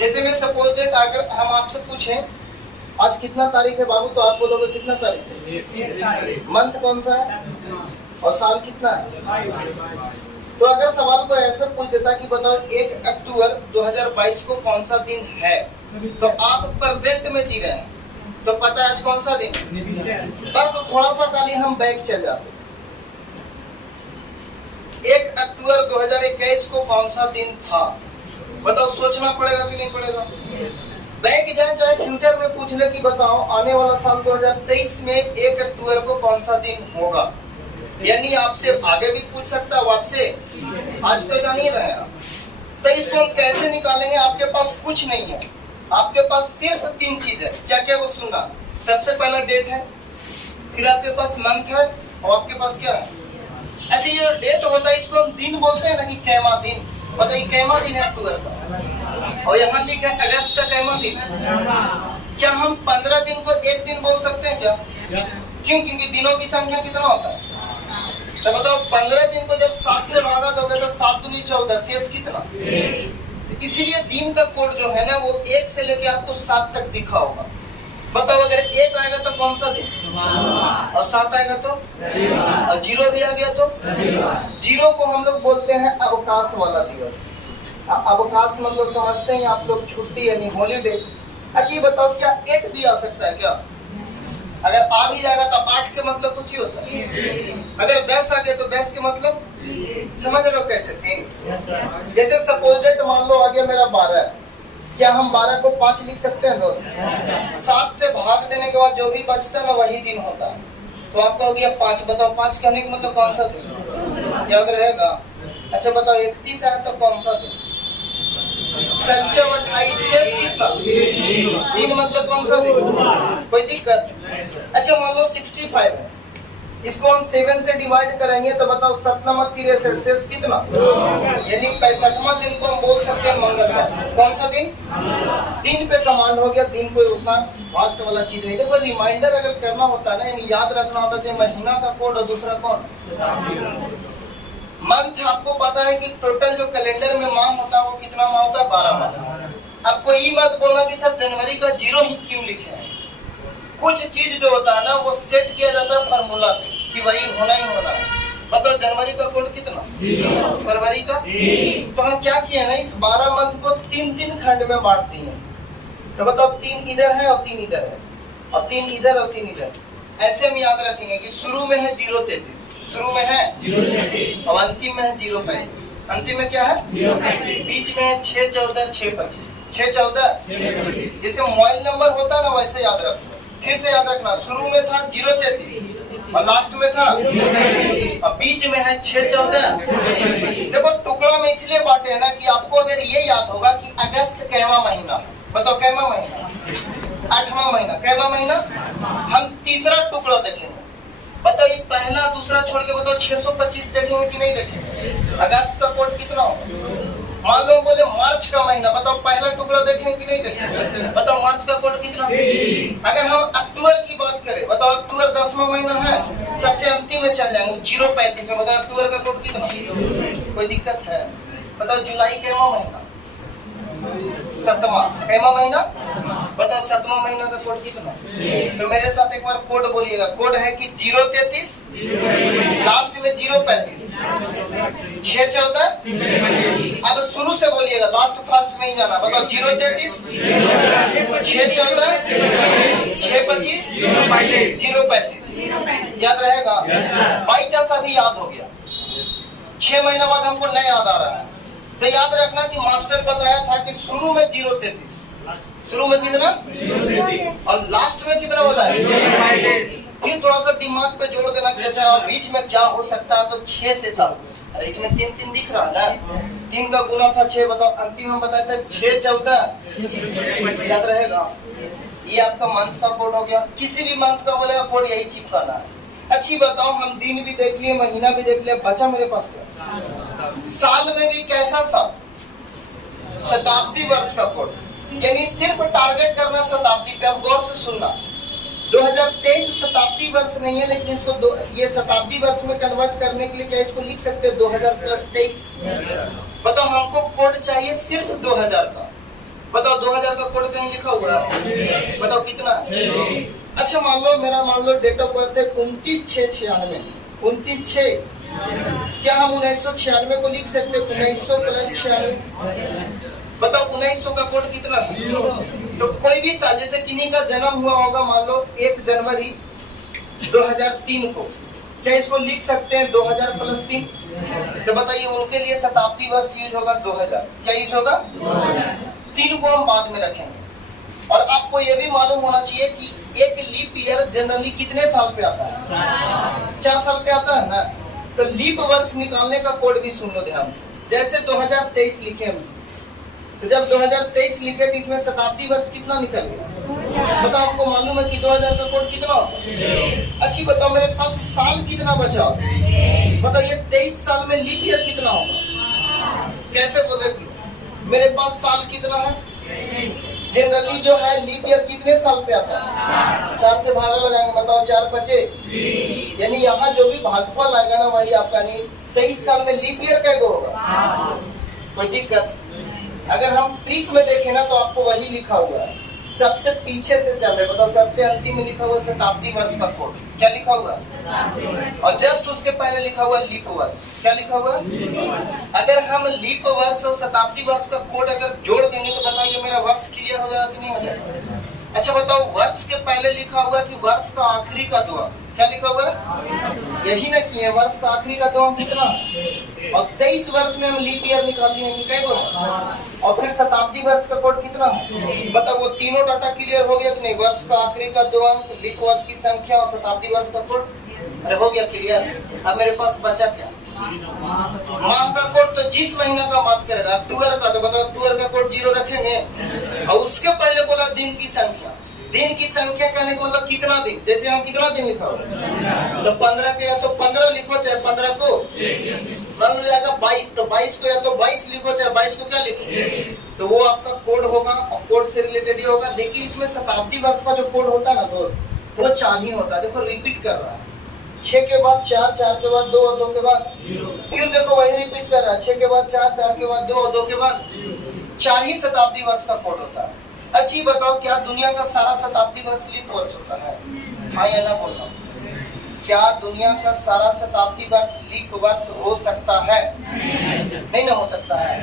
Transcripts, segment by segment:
जैसे मैं suppose date अगर हम आपसे पूछें आज कितना तारीख है बाबू, तो आप बोलोगे कितना तारीख है, मंथ कौन सा है और साल कितना है। तो अगर सवाल को ऐसे पूछ देता कि बताओ 1 अक्टूबर 2022 को कौन सा दिन है, तो आप प्रेजेंट में जी रहे हैं तो पता है आज कौन सा दिन। बस थोड़ा सा खाली हम बैक चल जाते, 1 अक्टूबर 2021 को कौन सा दिन था, बताओ। सोचना पड़ेगा कि नहीं पड़ेगा। बैक जाए चाहे फ्यूचर में पूछ ले कि बताओ आने वाला साल 2023 में 1 अक्टूबर को कौन सा दिन होगा, यानी आपसे आगे भी पूछ सकता है, आपसे आज तो जान ही रहे हैं। तो इसको हम कैसे निकालेंगे, आपके पास कुछ नहीं है, आपके पास सिर्फ 3 चीज है। क्या क्या वो सुनना, सबसे पहला डेट है, फिर आपके पास मंथ है और आपके पास क्या है। अच्छा ये जो डेट होता है इसको हम दिन बोलते हैं ना कि कैमा दिन, बताइए कैमा दिन है अक्टूबर का, और यहाँ लिखा है अगस्त का कैमा दिन। क्या हम 15 दिन को एक दिन बोल सकते हैं क्या? क्यों? क्योंकि दिनों की संख्या कितना होता है, तो बताओ 15 दिन को जब 7 से भागा दोगे तो 7 दूनी 14, शेष कितना। इसलिए दिन का कोड जो है ना वो 1 से लेके आपको 7 तक दिखा होगा। बताओ अगर 1 आएगा तो कौन सा दिन, और 7 आएगा तो, और 0 भी आ गया तो। 0 को हम लोग बोलते हैं अवकाश वाला दिवस। अवकाश मतलब समझते हैं आप लोग, छुट्टी यानी हॉलीडे। अच्छा ये बताओ क्या 8 भी आ सकता है क्या? अगर आ भी जाएगा तो 8 के मतलब कुछ ही होता है। अगर 10 आ गया तो 10 के मतलब समझ लो कैसे 3। जैसे सपोज डेट मान लो आ गया मेरा 12, क्या हम 12 को 5 लिख सकते हैं दोस्त? 7 से भाग देने के बाद जो भी बचता है ना वही दिन होता है, तो आपका हो गया 5। बताओ 5 कहने का मतलब कौन सा दिन, याद रहेगा। अच्छा बताओ 31 आया तो कौन सा दिन, सच्चा 28 शेष कितना दिन, मतलब कौन सा दिन, कोई दिक्कत। अच्छा मान लो 65 है, इसको हम 7 से डिवाइड करेंगे तो बताओ 7 नमक 63 शेष कितना, यानी 65वां दिन को हम बोल सकते हैं मंगलवार। कौन सा दिन, दिन पे कमांड हो गया। दिन कोई उतना वास्ट वाला चीज नहीं। देखो रिमाइंडर अगर करना होता है ना, यानी याद रखना होता है महीना का कोड और दूसरा कौन मंथ। आपको पता है कि टोटल जो कैलेंडर में माह होता है वो कितना माह होता है, 12 माह। आपको ये मत बोलना कि सर जनवरी का 0 ही क्यों लिखे हैं। कुछ चीज जो होता है ना वो सेट किया जाता है फार्मूला पे कि वही होना ही होना है। बताओ जनवरी का कोड कितना, फरवरी का। तो हम क्या किए ना, इस 12 मंथ को 3-3 खंड में बांट दिए। तो बताओ 3 इधर है और 3 इधर है, और 3 इधर और 3 इधर। ऐसे हम याद रखेंगे कि शुरू में है 033, शुरू में है 033 और अंतिम में है 035। अंतिम में क्या है 035, बीच में है 614 625 614। जैसे मोबाइल नंबर होता है ना वैसे याद रखो। फिर से याद रखना, शुरू में था 033 और लास्ट में था और बीच में है 614। देखो टुकड़ा में इसलिए बांटे हैं ना कि आपको अगर ये याद होगा कि अगस्त कैवा महीना, बताओ कैवा महीना 8वां महीना, कैवा महीना। हम तीसरा टुकड़ा देखेंगे, बताओ ये पहला दूसरा छोड़ के बताओ 625 देखेंगे कि नहीं देखेंगे। अगस्त का कोड कितना होगा, मान लो बोले मार्च का महीना, बताओ पहला टुकड़ा देखेंगे कि नहीं देखेंगे। बताओ मार्च का कोड कितना। अगर हम अक्टूबर की बात करें, बताओ अक्टूबर 10वां महीना है, सबसे अंतिम में चल जाएंगे 035 में। बताओ अक्टूबर का कोड कितना, कोई दिक्कत है। बताओ जुलाई कैवा महीना, 7वां कैवा महीना। बताओ 7वां महीना का कोड कितना। तो मेरे साथ एक बार कोड बोलिएगा, कोड है कि 033 लास्ट में 035 614। अब शुरू से बोलिएगा, लास्ट फास्ट नहीं जाना। बताओ 033 614 625 035। याद रहेगा। बाई चांस अभी याद हो गया, 6 महीना बाद हमको नहीं याद आ रहा है, तो याद रखना कि मास्टर बताया था कि शुरू में 033, शुरू में कितना और लास्ट में कितना होता है। फिर थोड़ा सा दिमाग पे जोड़ देना कि अच्छा और बीच में क्या हो सकता है, तो 6 से था। अरे इसमें 3-3 दिख रहा है, 3 का गुना था 6। बताओ अंतिम में बताया था 614। याद रहेगा। ये आपका मंथ का कोड हो गया। किसी भी मंथ का बोलेगा कोड यही चिपकाना है। अच्छी बताओ हम दिन भी देख लिए, महीना भी देख लिया, बचा मेरे पास क्या, साल में भी कैसा साल, शताब्दी वर्ष का कोड। यानी सिर्फ टारगेट करना शताब्दी पे। अब गौर से सुनना, 2023 शताब्दी वर्ष नहीं है, लेकिन इसको ये शताब्दी वर्ष में कन्वर्ट करने के लिए क्या इसको लिख सकते हैं 2000 + 23। बताओ हमको कोड चाहिए सिर्फ 2000 का, बताओ 2000 का कोड कहीं लिखा हुआ है? बताओ कितना? अच्छा मान लो डेट ऑफ बर्थ है 29/6/96। 29/6 क्या हम 1996 को लिख सकते हैं? 1900 + 96। बताओ 1900 का कोड कितना है? तो कोई भी साल, जैसे किन्हीं का जन्म हुआ होगा मान लो 1 जनवरी 2003 को, क्या इसको लिख सकते हैं 2000 + 3? तो बताइए उनके लिए शताब्दी वर्ष यूज होगा 2000। क्या यूज होगा? 3 को हम बाद में रखेंगे। और आपको ये भी मालूम होना चाहिए कि एक लीप ईयर जनरली कितने साल पे आता है? 4 साल पे आता है ना। तो लीप वर्ष निकालने का कोड भी सुन लो ध्यान से। जैसे 2023 लिखे हम जी, तो जब 2023 लिखे तो इसमें शताब्दी वर्ष कितना निकल गया? बताओ हमको मालूम है कि 2000 का कोड कितना होगा? अच्छी बताओ मेरे पास साल कितना बचा? बताओ ये 23 साल में लीप ईयर कितना होगा? कैसे वो देख लो, मेरे पास साल कितना है? जनरली जो है लीप ईयर कितने साल पे आता है? 4 से भागा लगाएंगे। बताओ 4 × 5 यानी यहाँ जो भी भागफल आएगा ना वही आपका, नहीं 23 साल में लीप ईयर कैसे होगा? कोई दिक्कत? अगर हम पीक में देखें ना तो आपको वही लिखा हुआ है, सबसे पीछे से चल रहे। बताओ सबसे अंतिम में लिखा हुआ शताब्दी वर्ष का कोड। क्या लिखा हुआ? और जस्ट उसके पहले लिखा हुआ लीप वर्ष। क्या लिखा हुआ? अगर हम लीप वर्ष और शताब्दी वर्ष का कोड अगर जोड़ देंगे तो बताइए मेरा वर्ष क्लियर हो जाएगा कि नहीं हो जाएगा? अच्छा बताओ वर्ष के पहले लिखा हुआ कि वर्ष का आखिरी का दुआ। क्या लिखा हुआ? यही ना कि वर्ष का आखिरी का दुआ कितना? और 23 वर्ष में हम लीप ईयर निकाल लिए कि कई गो? और फिर शताब्दी वर्ष का कोड कितना? बताओ वो तीनों डाटा क्लियर हो गया कि नहीं? वर्ष का आखिरी का दुआ, लीप वर्ष की संख्या और शताब्दी वर्ष का कोड। अरे हो गया क्लियर। अब मेरे पास बचा क्या? माह का कोड। तो जिस महीना का बात करेगा अक्टूबर का, तो बताओ अक्टूबर का कोड 0 रखेंगे। और उसके पहले बोला दिन की संख्या। दिन की संख्या कहने को मतलब कितना दिन, जैसे हम कितना दिन लिखा हो तो 15 के या तो 15 लिखो चाहे 15 को मान लो जाएगा 22, तो 22 को या तो 22 लिखो चाहे 22 को क्या लिखो, तो वो आपका कोड होगा और कोड से रिलेटेड ही होगा। लेकिन इसमें शताब्दी वर्ष का जो कोड होता है ना दोस्त, वो 4 ही होता है। देखो रिपीट कर रहा है, 6 के बाद 4, 4 के बाद 2 और 2 के बाद फिर देखो वही रिपीट कर रहा है, 6 के बाद 4, 4 के बाद 2 और 2 के बाद 4 ही शताब्दी वर्ष का कोड होता है। अच्छी बताओ क्या दुनिया का सारा शताब्दी वर्ष लीप वर्ष होता है? हाँ या ना बोलना। क्या दुनिया का सारा शताब्दी वर्ष लीप वर्ष हो सकता है? नहीं ना हो सकता है।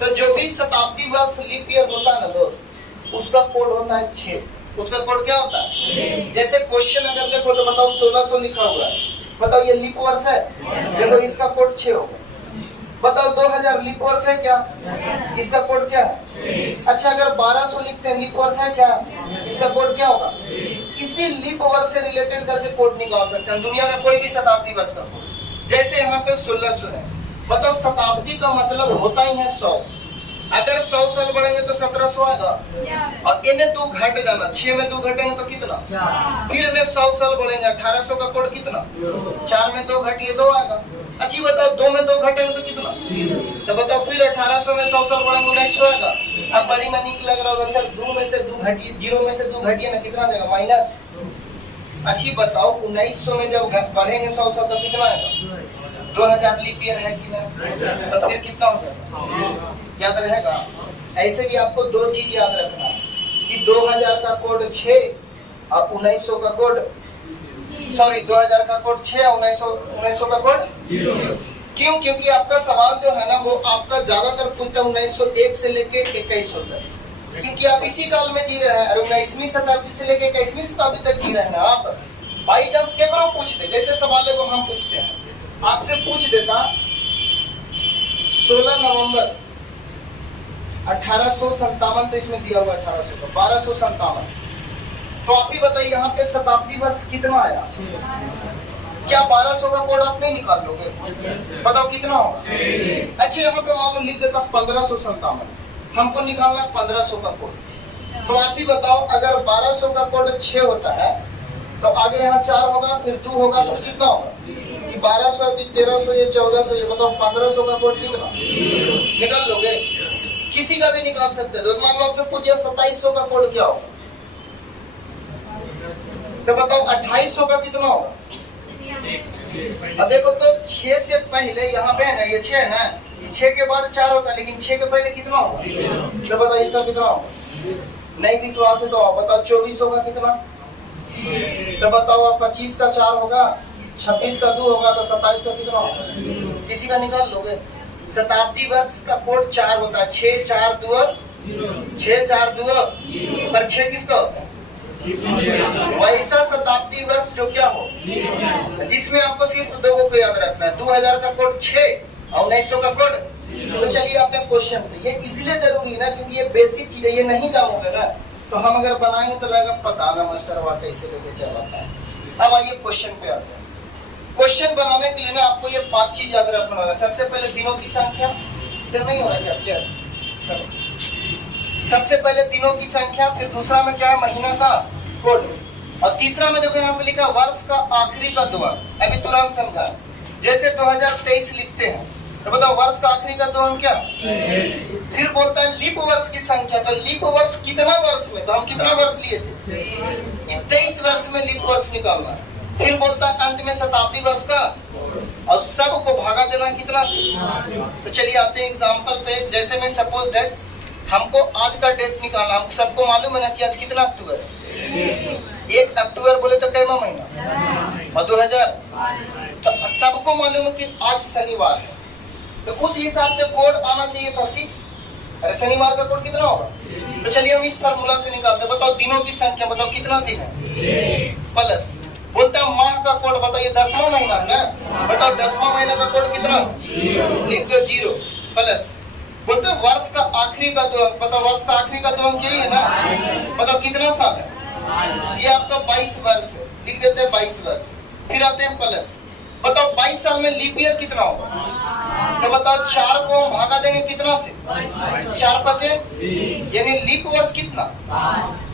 तो जो भी शताब्दी वर्ष लीप ईयर होता है ना दोस्त, उसका कोड होता है 6। उसका कोड क्या होता है? जैसे क्वेश्चन अगर देखो तो बताओ 1600 लिखा हुआ है, बताओ ये लीप वर्ष है? देखो इसका कोड 6 होगा। बताओ 2000 लीप वर्ष है क्या? इसका कोड क्या है? अच्छा अगर 1200 लिखते हैं लीप वर्ष है क्या? इसका कोड क्या होगा? इसी लीप वर्ष से रिलेटेड करके कोड निकाल सकते हैं दुनिया का कोई भी शताब्दी वर्ष का कोड। जैसे यहाँ पे 1600 है, बताओ शताब्दी का मतलब होता ही है 100। अगर 100 साल बढ़ेंगे तो 1700 आएगा और इन्हें 2 घट जाना, 6 में 2 घटेंगे तो कितना? फिर इन्हें 100 साल बढ़ेंगे, 1800 का कोड कितना? 4 में 2 घटिए 2 आएगा। अच्छी बताओ 2 में 2 घटेंगे तो कितना? तो बताओ फिर 1800 में 100 साल बढ़ेंगे 1900 आएगा। अब बड़ी में नीक लग रहा होगा सर, 2 में से 2 घटिए, 0 में से 2 घटिए ना, कितना जाएगा? माइनस। अच्छी बताओ 1900 में जब बढ़ेंगे 100 साल तो कितना आएगा? 2000 लीप ईयर है कि नहीं? तो फिर कितना हो जाएगा? याद रहेगा। ऐसे भी आपको 2 चीज याद रखना है कि 2000 का कोड 6 और 1900 का कोड, सॉरी 2000 का कोड 6 और 1900 का कोड 0। क्यों? क्योंकि आपका सवाल जो है ना वो आपका ज्यादातर पूछता है 1901 से लेके 2100 तक, क्योंकि आप इसी काल में जी रहे हैं। और 19वीं शताब्दी से लेके 21वीं शताब्दी तक जी रहे हैं आप। बाई चांस केकरो पूछ दे, जैसे सवालों को हम पूछते हैं, आपसे पूछ देता 16 नवंबर 1857, तो इसमें दिया हुआ 1800 का 1257, तो आप ही बताइए यहाँ पे शताब्दी वर्ष कितना आया? क्या 1200 का कोड आप नहीं निकाल लोगे? बताओ कितना होगा? अच्छा यहाँ पे मान लो लिख देता 1557, हमको निकालना 1500 का कोड। तो आप ही बताओ अगर 1200 का कोड 6 होता है तो आगे यहाँ 4 होगा, फिर 2 होगा, फिर कितना होगा? 1200, 1300, ये 1400, ये बताओ 1500 का कोड कितना? निकाल लोगे? किसी का भी निकाल सकते हो। मान लो आपसे पूछिए 2700 का कोड क्या होगा, तो बताओ 2800 का कितना होगा? अब देखो तो 6 से पहले यहाँ पे है ना, ये 6 है ना, 6 के बाद 4 होता है, लेकिन 6 के पहले कितना होगा? तो बताओ इसका कितना होगा? नहीं विश्वास है तो आप बताओ 24 होगा कितना? तो बताओ 25 का 4 होगा, 26 का 2 होगा, तो 27 का कितना होगा? किसी का निकाल लोगे। शताब्दी वर्ष का कोड 4 होता है, 6 4 2 और 6 4 2 पर 6 किसका होता है? वैसा शताब्दी वर्ष जो क्या हो, जिसमें आपको सिर्फ दो को याद रखना है, 2000 का कोड 6 और 1900 का कोड। तो चलिए आते हैं क्वेश्चन पे। ये इसलिए जरूरी है ना क्योंकि ये बेसिक चीज है, ये नहीं जानोगे ना तो हम अगर बनाएंगे तो लगेगा पता ना मास्टर वाह कैसे लेके चलाता है। अब आइए क्वेश्चन पे आते हैं। क्वेश्चन बनाने के लिए ना आपको ये 5 चीज याद रखना होगा। सबसे पहले दिनों की संख्या, इधर नहीं हो रहा कैप्चर, सबसे पहले दिनों की संख्या, फिर दूसरा में क्या है महीना का कोड, और तीसरा में देखो यहाँ पे लिखा वर्ष का आखिरी का दो अंक। अभी तुरंत समझा, जैसे 2023 लिखते हैं तो बताओ वर्ष का आखिरी का दो अंक क्या? फिर बोलता है लीप वर्ष की संख्या, तो लीप वर्ष कितना वर्ष में, तो हम कितना वर्ष लिए थे? 23 वर्ष में लीप वर्ष निकालना। फिर बोलता है अंत में शताब्दी वर्ष का, और सब को भागा देना कितना से। तो चलिए आते हैं एग्जाम्पल पे। जैसे मैं सपोज डेट, हमको आज का डेट निकालना, हम सबको मालूम है ना कि आज कितना अक्टूबर है? 1 अक्टूबर बोले तो कैवा महीना, और 2000, तो सबको मालूम है कि आज शनिवार है, तो उस हिसाब से कोड आना चाहिए था 6। अरे शनिवार का कोड कितना होगा? तो चलिए हम इस फार्मूला से निकालते हैं। बताओ दिनों की संख्या, बताओ कितना दिन है, प्लस बोलता है माह का कोड, बताओ ये 10वां महीना है ना, बताओ 10वां महीना का कोड कितना, लिख दो 0, प्लस बोलते हैं वर्ष का आखिरी का दो अंक, बताओ वर्ष का आखिरी का दो अंक यही है ना, बताओ कितना साल है? ये आपका 22 वर्ष है, लिख देते हैं 22 वर्ष। फिर आते हैं प्लस, बताओ 22 साल में लीप ईयर कितना होगा? तो बताओ 4 को हम भागा देंगे कितना से, 4 5 यानी लीप वर्ष कितना,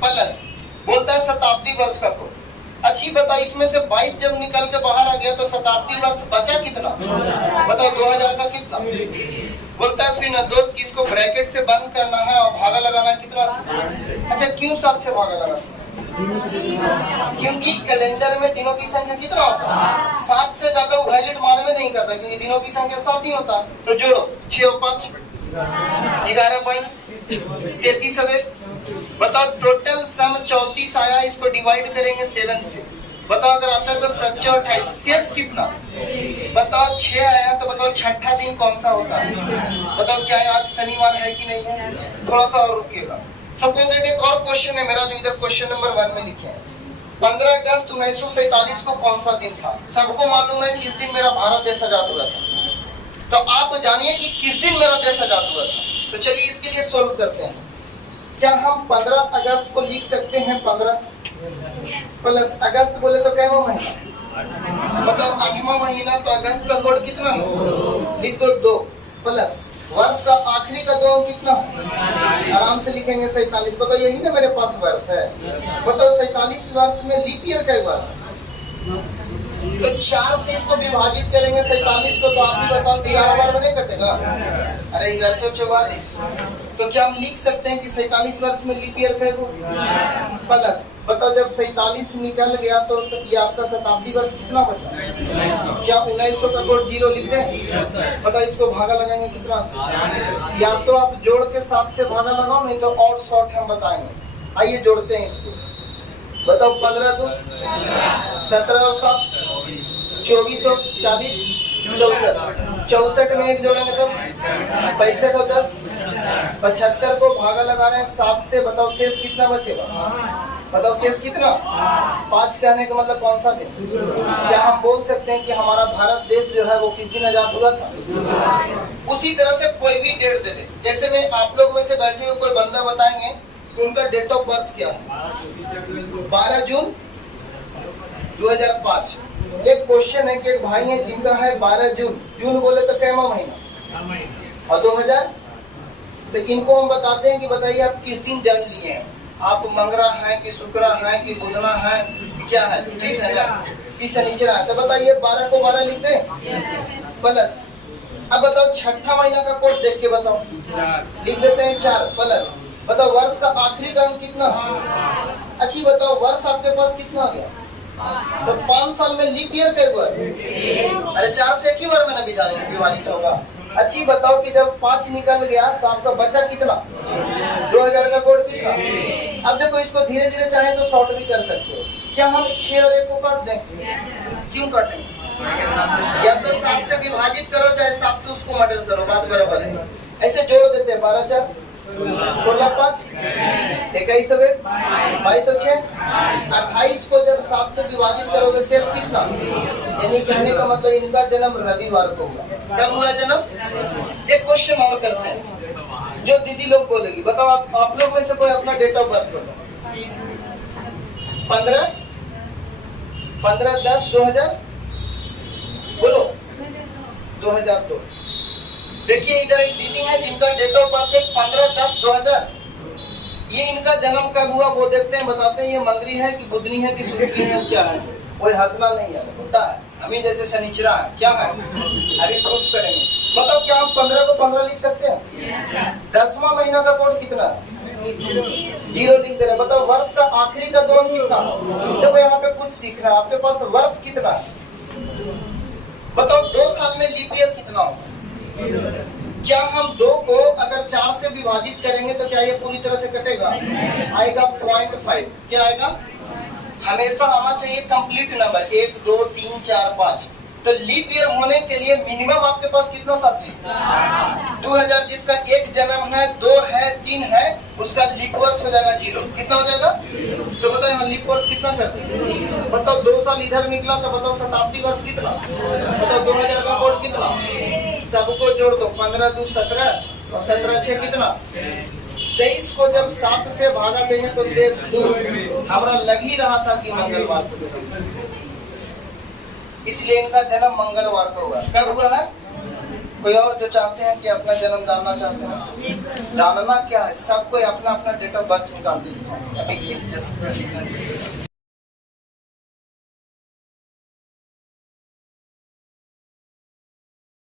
प्लस बोलता है शताब्दी वर्ष का कोड। अच्छी बताओ इसमें से 22 जब निकल के बाहर आ गया तो शताब्दी वर्ष बचा कितना, बताओ 2000 का कितना। बोलता है फिर ना दोस्त इसको ब्रैकेट से बंद करना है और भागा लगाना कितना से। अच्छा क्यों 7 से भागा लगाना? क्योंकि कैलेंडर में दिनों की संख्या कितना होता है? 7 से ज्यादा वो वैलिड मानवे नहीं करता, क्योंकि दिनों की संख्या 7 ही होता है। तो जोड़ो 6 और 5 11 22 33 अब 1, बताओ टोटल सम 34 आया, इसको डिवाइड करेंगे 7 से, बताओ अगर आता है तो 7 और 28 शेष कितना, बताओ 6 आया, तो बताओ छठा दिन कौन सा होता है, बताओ क्या है आज शनिवार है कि नहीं है? थोड़ा सा और रुकिएगा। सपोज दैट एक और क्वेश्चन है मेरा जो इधर क्वेश्चन नंबर 1 में लिखे हैं। 15 अगस्त 1947 को कौन सा दिन था? सबको मालूम है कि इस दिन मेरा भारत देश आजाद हुआ था, तो आप जानिए कि किस दिन मेरा देश आजाद हुआ था। तो चलिए इसके लिए सोल्व करते हैं। क्या हम 15 अगस्त को लिख सकते हैं 15 प्लस अगस्त बोले तो क्या महीना, मतलब 8वां महीना, तो अगस्त का कोड कितना, लिख दो 2, प्लस वर्ष का आखिरी का दो कितना, आराम से लिखेंगे 47। बताओ यही ना मेरे पास वर्ष है, बताओ 47 वर्ष में लीप ईयर का वर्ष, तो 4 से इसको विभाजित करेंगे 47 को, तो आप ही बताओ 11 बार में नहीं कटेगा? अरे 11 44, तो क्या हम लिख सकते हैं कि 47 वर्ष में लीप ईयर का प्लस, बताओ जब 47 निकल गया तो ये आपका शताब्दी वर्ष कितना बचा? क्या 1900 का कोड 0 लिख दें? बताओ इसको भागा लगाएंगे कितना से? या तो आप जोड़ के 7 से भागा लगाओ, नहीं तो और शॉर्ट हम बताएंगे। आइए जोड़ते हैं इसको, बताओ 15 2 17 और 7 24 और 40 64, 64 में 1 जोड़ेंगे तो 65 और 10 75 को भागा लगा रहे हैं 7 से, बताओ शेष कितना बचेगा, बताओ शेष कितना, 5 कहने का मतलब कौन सा दिन? क्या हम बोल सकते हैं कि हमारा भारत देश जो है वो किस दिन आजाद हुआ था? उसी तरह से कोई भी डेट दे दे, जैसे मैं आप लोग में से बैठे हुए कोई बंदा बताएंगे कि उनका डेट ऑफ बर्थ क्या है, 12 जून 2005। एक क्वेश्चन है कि एक भाई है जिनका है 12 जून, जून बोले तो कैवा महीना, और 2000, तो इनको हम बताते हैं कि बताइए आप किस दिन जन्म लिए हैं, आप मंगरा है कि शुक्रा है कि बुधना है क्या है, ठीक है ना, कि शनिचरा है, तो बताइए 12 को 12 लिख दें प्लस। अब बताओ छठा महीना का कोड देख के बताओ, लिख देते हैं 4 प्लस, बताओ वर्ष का आखिरी का अंक कितना, अच्छी बताओ वर्ष आपके पास कितना आ गया, तो 5 साल में लीप ईयर का हुआ, अरे 4 से एक ही बार में ना विभाजित होगा। अच्छी बताओ कि जब 5 निकल गया तो आपका बचा कितना, 2000 का कोड कितना, बचेगा। अब देखो इसको धीरे धीरे चाहे तो शॉर्ट भी कर सकते हो। क्या हम 6 और 1 को काट दें? क्यों काटेंगे? या तो 7 से विभाजित करो, चाहे 7 से उसको मर्डर करो, बात बराबर है। ऐसे जोड़ देते हैं 12 4 16 5 21 1 22 6 28 को जब 7 से विभाजित करोगे शेष कितना? यानी कहने का मतलब इनका जन्म रविवार को हुआ। कब हुआ जन्म? एक क्वेश्चन और करते हैं जो दीदी लोग बोलेगी। बताओ आप लोग में से कोई अपना डेट ऑफ बर्थ बोलो। 15/10/2000 बोलो। 2002। देखिए इधर एक दीदी है जिनका डेट ऑफ बर्थ है 15/10/2000। ये इनका जन्म कब हुआ वो देखते हैं, बताते हैं ये मंगरी है कि बुधनी है कि शुक्र है, क्या है। कोई हंसना नहीं है, होता है अभी जैसे शनिचरा है, क्या है अभी प्रूफ करेंगे। बताओ क्या हम 15 को 15 लिख सकते हैं? 10वां महीना का कोड कितना? 0 लिख दे रहे। बताओ वर्ष का आखिरी का दौर कितना? देखो यहाँ पे कुछ सीखना है, आपके पास वर्ष कितना है? बताओ 2 साल में लीप ईयर कितना होगा? क्या हम 2 को अगर 4 से विभाजित करेंगे तो क्या ये पूरी तरह से कटेगा? आएगा 0.5। क्या आएगा? हमेशा आना चाहिए कंप्लीट नंबर 1 2 3 4 5। तो लीप ईयर होने के लिए मिनिमम आपके पास कितना साल चाहिए? 2000। जिसका 1 जन्म है, 2 है, 3 है, उसका लीप वर्ष हो जाएगा 0। कितना हो जाएगा? तो बताओ यहाँ लीप वर्ष कितना करते हैं? बताओ 2 साल इधर निकला तो बताओ शताब्दी वर्ष कितना? बताओ 2000 का कोड कितना? सबको जोड़ दो। 15 2 17 और 17 6 कितना? 23 को जब 7 से भागा देंगे तो शेष 2। हमारा लग ही रहा था कि मंगलवार को, इसलिए इनका जन्म मंगलवार को हुआ। कब हुआ है? कोई और जो चाहते हैं कि अपना जन्म जानना चाहते हैं? जानना क्या है, सबको अपना अपना डेट ऑफ बर्थ निकाल दीजिए।